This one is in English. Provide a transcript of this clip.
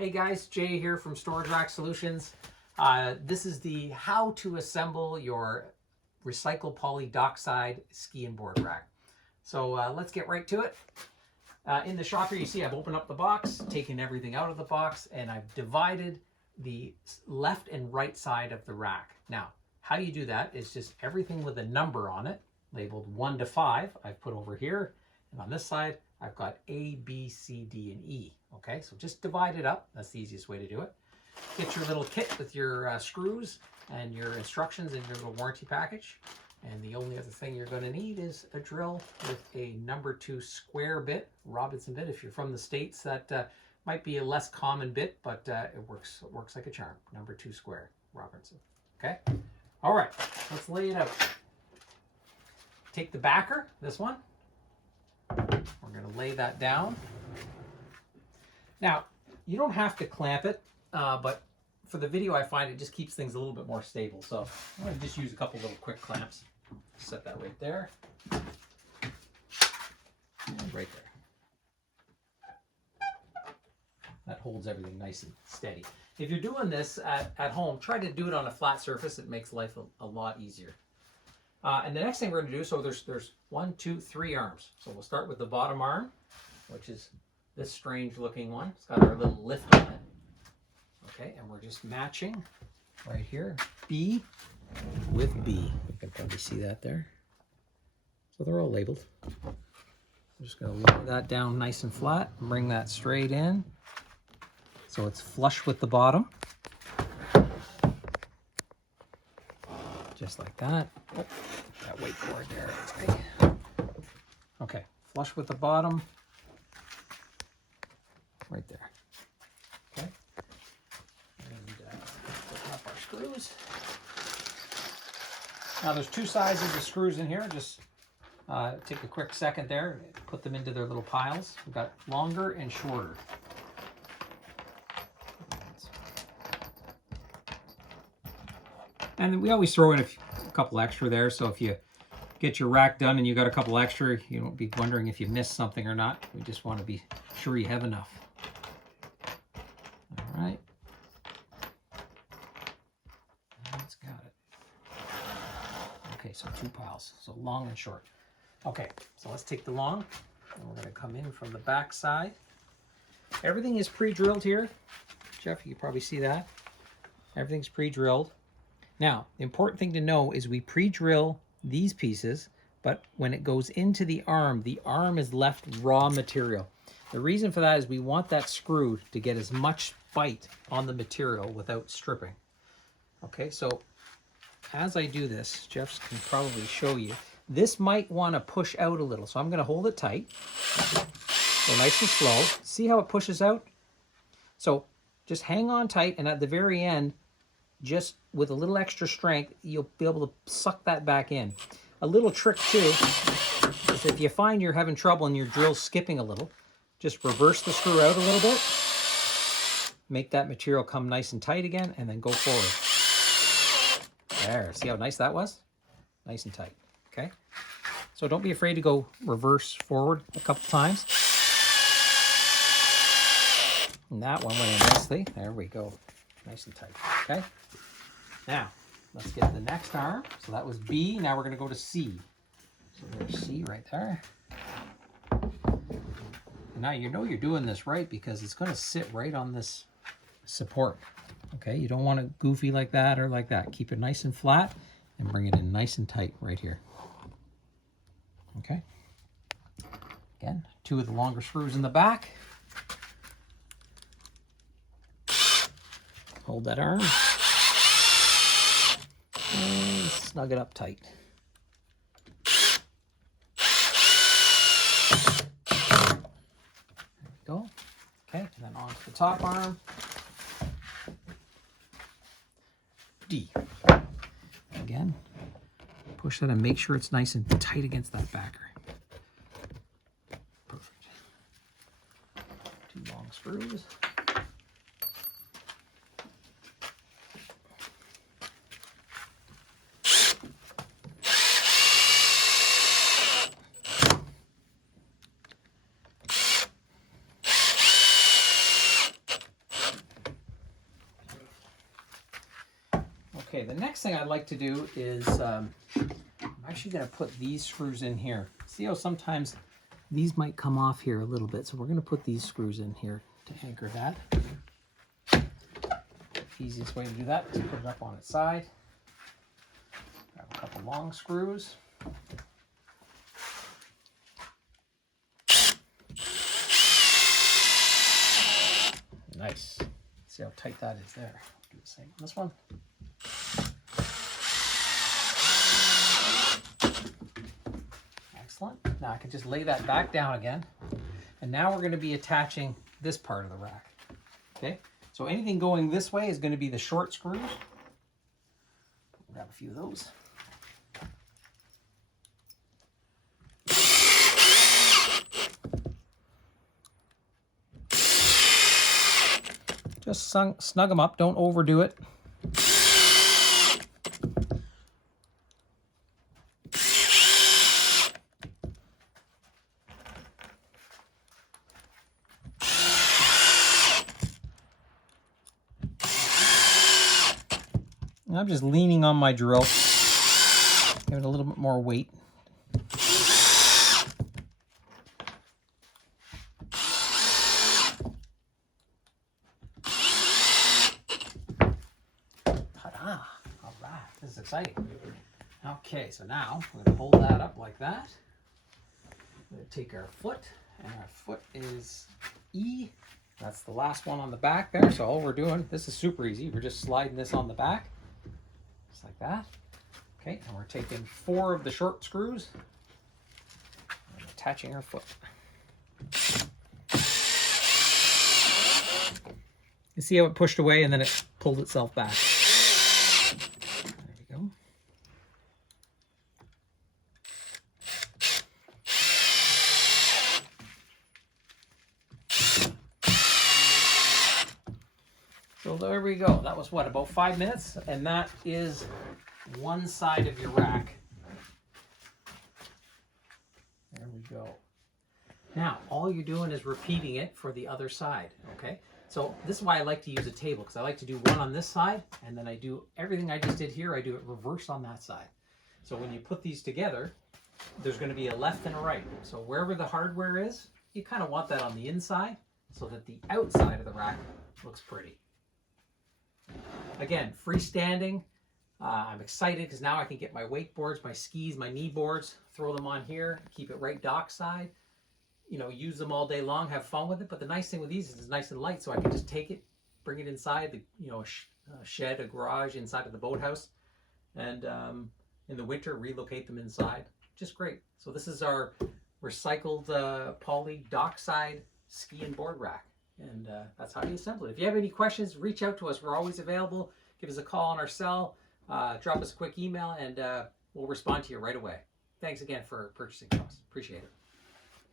Hey guys, Jay here from Storage Rack Solutions. This is the how to assemble your recycled poly Dockside ski and board rack. So let's get right to it. In the shop here, you see I've opened up the box, taken everything out of the box, and I've divided the left and right side of the rack. Now, how you do that is just everything with a number on it, labeled 1 to 5, I've put over here, and on this side, I've got A, B, C, D, and E. Okay, so just divide it up. That's the easiest way to do it. Get your little kit with your screws and your instructions in your little warranty package. And the only other thing you're going to need is a drill with a number 2 square bit, Robertson bit. If you're from the States, that might be a less common bit, but it works like a charm. Number 2 square, Robertson. Okay? All right, let's lay it out. Take the backer, this one. We're going to lay that down. Now, you don't have to clamp it, but for the video, I find it just keeps things a little bit more stable. So I'm going to just use a couple little quick clamps. Set that right there. And right there. That holds everything nice and steady. If you're doing this at home, try to do it on a flat surface. It makes life a lot easier. And the next thing we're going to do, so there's 1, 2, 3 arms. So we'll start with the bottom arm, which is this strange looking one. It's got our little lift on it. Okay, and we're just matching right here, B with B. You can probably see that there. So they're all labeled. I'm just going to lower that down nice and flat and bring that straight in. So it's flush with the bottom. Just like that. Oh, that weight cord there. That's big. Okay, flush with the bottom. Right there. Okay. And open up our screws. Now there's 2 sizes of screws in here. Just take a quick second there. Put them into their little piles. We've got longer and shorter. And we always throw in a couple extra there, so if you get your rack done and you got a couple extra, you won't be wondering if you missed something or not. We just want to be sure you have enough. All right. That's got it. Okay, so 2 piles, so long and short. Okay, so let's take the long, and we're going to come in from the back side. Everything is pre-drilled here. Jeff, you can probably see that. Everything's pre-drilled. Now, the important thing to know is we pre-drill these pieces, but when it goes into the arm is left raw material. The reason for that is we want that screw to get as much bite on the material without stripping. Okay, so as I do this, Jeff can probably show you, this might want to push out a little, so I'm going to hold it tight. So nice and slow. See how it pushes out? So just hang on tight, and at the very end, just with a little extra strength, you'll be able to suck that back in. A little trick too is if you find you're having trouble and your drill's skipping a little, just reverse the screw out a little bit, make that material come nice and tight again, and then go forward. There, see how nice that was? Nice and tight, okay? So don't be afraid to go reverse forward a couple times. And that one went in nicely. There we go. Nice and tight, okay? Now, let's get the next arm. So that was B, now we're gonna go to C. So there's C right there. And now you know you're doing this right because it's gonna sit right on this support, okay? You don't want it goofy like that or like that. Keep it nice and flat and bring it in nice and tight right here, okay? Again, 2 of the longer screws in the back. Hold that arm and snug it up tight. There we go. Okay, and then on to the top arm. D. Again, push that and make sure it's nice and tight against that backer. Perfect. 2 long screws. Okay, the next thing I'd like to do is, I'm actually going to put these screws in here. See how sometimes these might come off here a little bit, so we're going to put these screws in here to anchor that. Easiest way to do that is put it up on its side. Grab a couple long screws. Nice. See how tight that is there. Do the same on this one. Excellent. Now I can just lay that back down again. And now we're going to be attaching this part of the rack. Okay, so anything going this way is going to be the short screws. Grab a few of those. Just snug them up, don't overdo it. I'm just leaning on my drill. Give it a little bit more weight. Ta-da! All right, this is exciting. Okay, so now we're going to hold that up like that. We're going to take our foot, and our foot is E. That's the last one on the back there. So all we're doing, this is super easy. We're just sliding this on the back. Like that. Okay, and we're taking 4 of the short screws and attaching our foot. You see how it pushed away and then it pulled itself back. There we go. So there we go. That was what, about 5 minutes? And that is one side of your rack. There we go. Now, all you're doing is repeating it for the other side, okay? So this is why I like to use a table, because I like to do one on this side, and then I do everything I just did here, I do it reverse on that side. So when you put these together, there's going to be a left and a right. So wherever the hardware is, you kind of want that on the inside, so that the outside of the rack looks pretty. Again, freestanding. I'm excited because now I can get my wakeboards, my skis, my knee boards, throw them on here, keep it right dockside. You know, use them all day long, have fun with it. But the nice thing with these is it's nice and light, so I can just take it, bring it inside the, you know, a shed, a garage inside of the boathouse, and in the winter relocate them inside. Just great. So this is our recycled poly Dockside ski and board rack. And that's how you assemble it. If you have any questions, reach out to us. We're always available. Give us a call on our cell. Drop us a quick email, and we'll respond to you right away. Thanks again for purchasing from us. Appreciate it.